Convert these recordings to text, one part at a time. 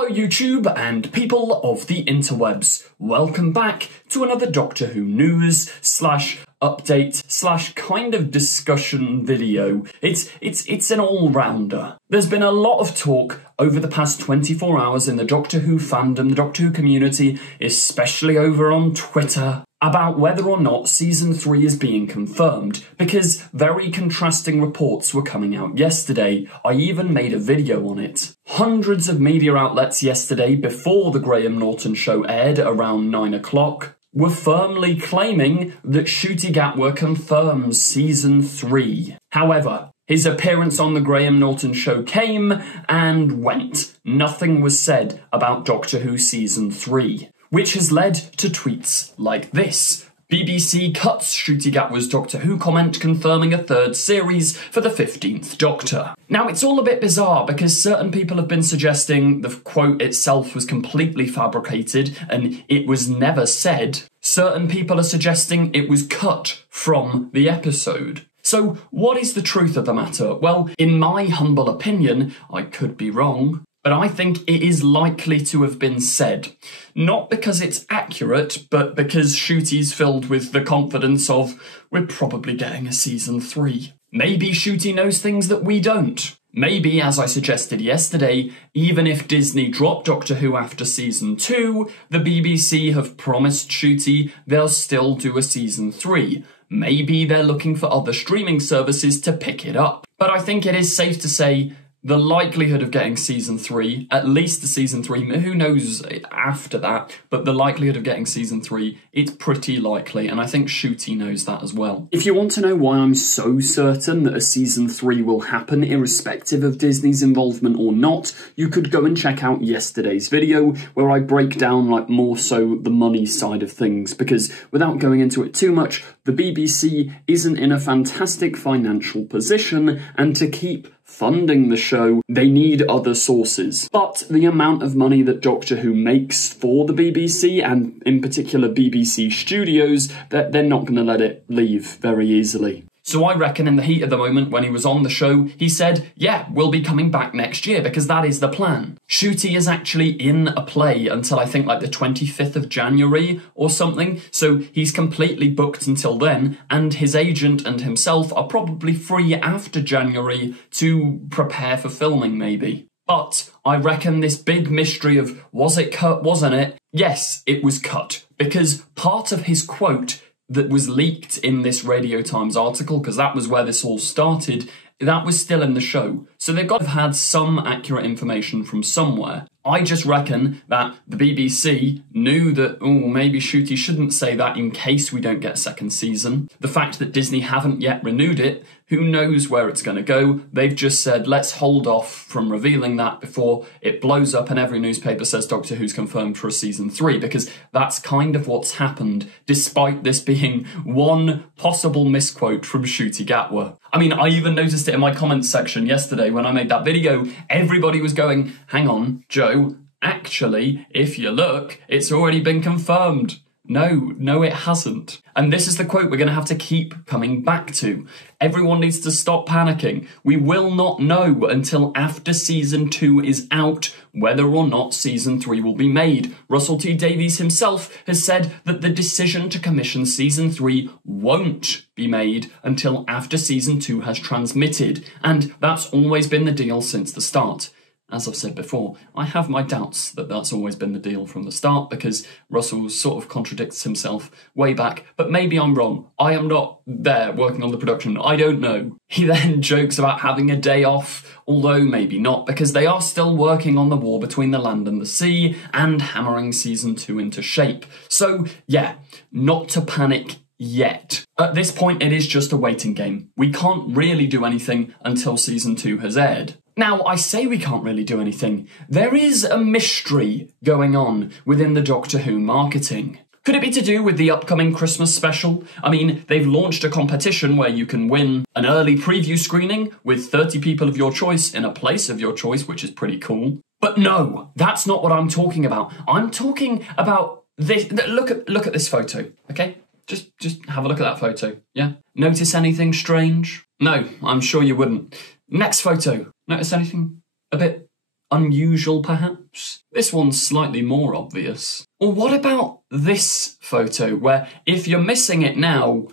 Hello YouTube and people of the interwebs. Welcome back to another Doctor Who news slash update slash kind of discussion video. It's an all-rounder. There's been a lot of talk over the past 24 hours in the Doctor Who fandom, the Doctor Who community, especially over on Twitter, about whether or not Season 3 is being confirmed, because very contrasting reports were coming out yesterday. I even made a video on it. Hundreds of media outlets yesterday, before the Graham Norton show aired around 9 o'clock, were firmly claiming that Ncuti Gatwa confirms Season 3. However, his appearance on the Graham Norton show came and went. Nothing was said about Doctor Who Season 3. Which has led to tweets like this. BBC cuts Ncuti Gatwa's Doctor Who comment confirming a third series for the 15th Doctor. Now, it's all a bit bizarre because certain people have been suggesting the quote itself was completely fabricated and it was never said. Certain people are suggesting it was cut from the episode. So, what is the truth of the matter? Well, in my humble opinion, I could be wrong, but I think it is likely to have been said. Not because it's accurate, but because Ncuti's filled with the confidence of, we're probably getting a Season 3. Maybe Ncuti knows things that we don't. Maybe, as I suggested yesterday, even if Disney drop Doctor Who after Season 2, the BBC have promised Ncuti they'll still do a Season 3. Maybe they're looking for other streaming services to pick it up. But I think it is safe to say the likelihood of getting Season 3, at least the Season 3, who knows after that, but the likelihood of getting Season 3, it's pretty likely, and I think Ncuti knows that as well. If you want to know why I'm so certain that a Season 3 will happen, irrespective of Disney's involvement or not, you could go and check out yesterday's video, where I break down, more so the money side of things, because without going into it too much, the BBC isn't in a fantastic financial position, and to keep funding the show, they need other sources. But the amount of money that Doctor Who makes for the BBC, and in particular BBC Studios, that they're not going to let it leave very easily. So I reckon in the heat of the moment when he was on the show, he said, yeah, we'll be coming back next year because that is the plan. Ncuti is actually in a play until I think the 25th of January or something, so he's completely booked until then, and his agent and himself are probably free after January to prepare for filming maybe. But I reckon this big mystery of was it cut, wasn't it? Yes, it was cut, because part of his quote that was leaked in this Radio Times article, because that was where this all started, that was still in the show. So they've got to have had some accurate information from somewhere. I just reckon that the BBC knew that, maybe Ncuti shouldn't say that in case we don't get a second season. The fact that Disney haven't yet renewed it, who knows where it's going to go. They've just said, let's hold off from revealing that before it blows up and every newspaper says Doctor Who's confirmed for a Season 3, because that's kind of what's happened, despite this being one possible misquote from Ncuti Gatwa. I mean, I even noticed it in my comments section yesterday when I made that video. Everybody was going, hang on, Joe, actually, if you look, it's already been confirmed. No, it hasn't. And this is the quote we're going to have to keep coming back to. Everyone needs to stop panicking. We will not know until after Season 2 is out whether or not Season 3 will be made. Russell T Davies himself has said that the decision to commission Season 3 won't be made until after Season 2 has transmitted. And that's always been the deal since the start. As I've said before, I have my doubts that that's always been the deal from the start, because Russell sort of contradicts himself way back, but maybe I'm wrong. I am not there working on the production. I don't know. He then jokes about having a day off, although maybe not, because they are still working on the war between the land and the sea and hammering Season 2 into shape. So, yeah, not to panic yet. At this point, it is just a waiting game. We can't really do anything until Season 2 has aired. Now, I say we can't really do anything. There is a mystery going on within the Doctor Who marketing. Could it be to do with the upcoming Christmas special? I mean, they've launched a competition where you can win an early preview screening with 30 people of your choice in a place of your choice, which is pretty cool. But no, that's not what I'm talking about. I'm talking about this. Look at this photo, okay? Just have a look at that photo, yeah? Notice anything strange? No, I'm sure you wouldn't. Next photo. Notice anything a bit unusual, perhaps? This one's slightly more obvious. Or what about this photo, where if you're missing it now,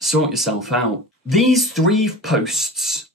sort yourself out. These three posts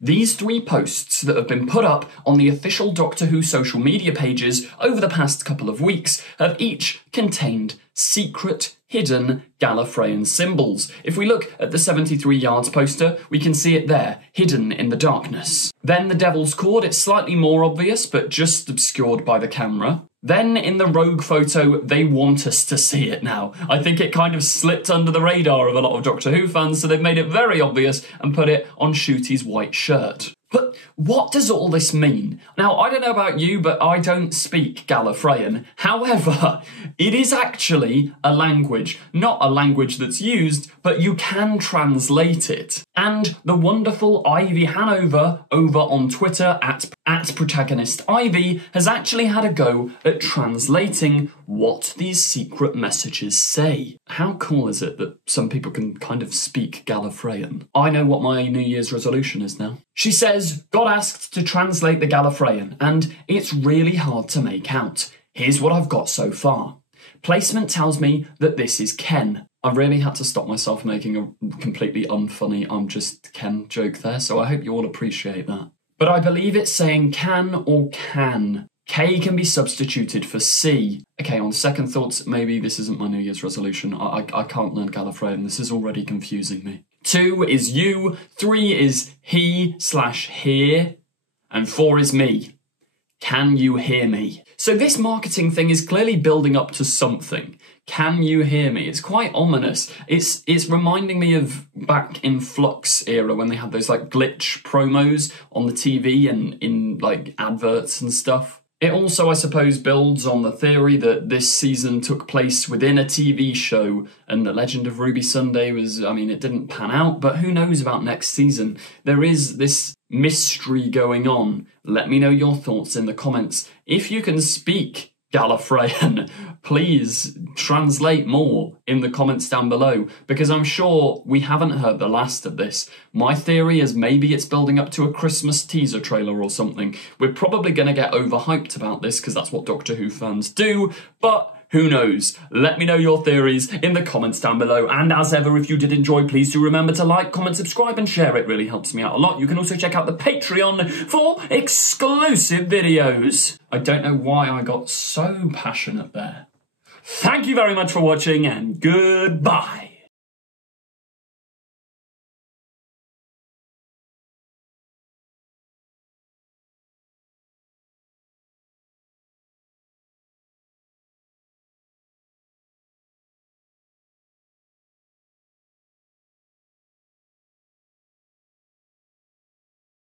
that have been put up on the official Doctor Who social media pages over the past couple of weeks have each contained secret, hidden Gallifreyan symbols. If we look at the 73 yards poster, we can see it there, hidden in the darkness. Then the Devil's Cord, it's slightly more obvious, but just obscured by the camera. Then in the Rogue photo, they want us to see it now. I think it kind of slipped under the radar of a lot of Doctor Who fans, so they've made it very obvious and put it on Ncuti's white shirt. But what does all this mean? Now, I don't know about you, but I don't speak Gallifreyan. However, it is actually a language. Not a language that's used, but you can translate it. And the wonderful Ivy Hanover over on Twitter at protagonist Ivy has actually had a go at translating what these secret messages say. How cool is it that some people can kind of speak Gallifreyan? I know what my New Year's resolution is now. She says, got asked to translate the Gallifreyan, and it's really hard to make out. Here's what I've got so far. Placement tells me that this is Ken. I really had to stop myself making a completely unfunny I'm just Ken joke there, so I hope you all appreciate that. But I believe it's saying can or can. K can be substituted for C. Okay, on second thoughts, maybe this isn't my New Year's resolution. I can't learn Gallifreyan. This is already confusing me. 2 is you, 3 is he/here, and 4 is me. Can you hear me? So this marketing thing is clearly building up to something. Can you hear me? It's quite ominous. It's reminding me of back in Flux era when they had those like glitch promos on the TV and in like adverts and stuff. It also, I suppose, builds on the theory that this season took place within a TV show and The Legend of Ruby Sunday was, I mean, it didn't pan out, but who knows about next season? There is this mystery going on. Let me know your thoughts in the comments. If you can speak Gallifreyan, please translate more in the comments down below, because I'm sure we haven't heard the last of this. My theory is maybe it's building up to a Christmas teaser trailer or something. We're probably going to get overhyped about this because that's what Doctor Who fans do, but who knows? Let me know your theories in the comments down below. And as ever, if you did enjoy, please do remember to like, comment, subscribe and share. It really helps me out a lot. You can also check out the Patreon for exclusive videos. I don't know why I got so passionate there. Thank you very much for watching and goodbye.